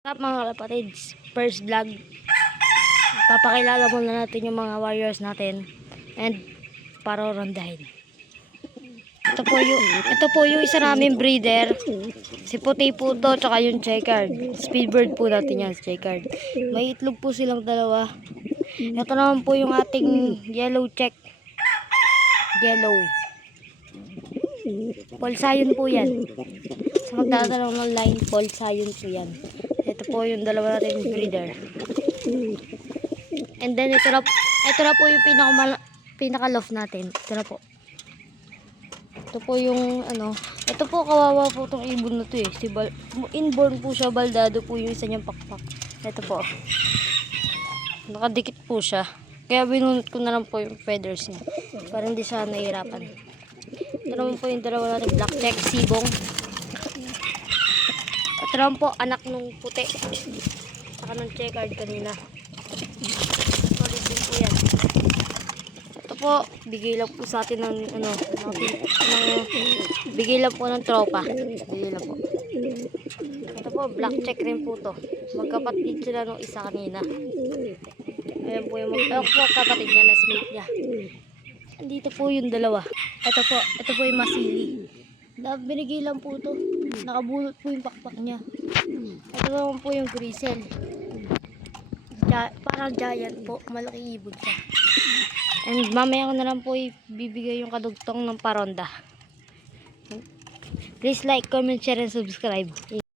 What's up mga kapatids, first vlog. Papakilala muna natin yung mga warriors natin and parorondahin. Ito po yung isa namin breeder. Si Puti po to, tsaka yung checkered. Speedbird po natin yan, checkered. May itlog po silang dalawa. Ito naman po yung ating yellow check. Yellow. Polsayon po yan. Sa magtatanong ng line, polsayon po yan. Ito po yung dalawa natin breeder. And then ito na po yung pinaka-loft natin. Ito na po. Ito po yung ito po kawawa po tong ibon na to eh. Inborn po siya, baldado po yung isa niyang pakpak. Ito po. Nakadikit po siya. Kaya binunot ko na lang po yung feathers niya para hindi siya nahihirapan. Ito naman po yung dalawa natin black check, sibong. Ito naman po anak nung puti. Saka ng checkered kanina. Solid din po yan. Ito po, bigay lang po sa atin ng bigay lang po ng tropa. Bigay lang po. Ito po, black check rin po to. Magkapatid sila nung isa kanina. Ayan po yung kapatid niya na mate niya. Dito po yung dalawa. Ito po yung masili. Binigay lang po to. Nakabulot po yung pakpak niya. Ito naman po yung grizzle. Parang giant po. Malaki ibon siya. And mamaya ko na lang po ibibigay yung kadugtong ng paronda. Please like, comment, share, and subscribe.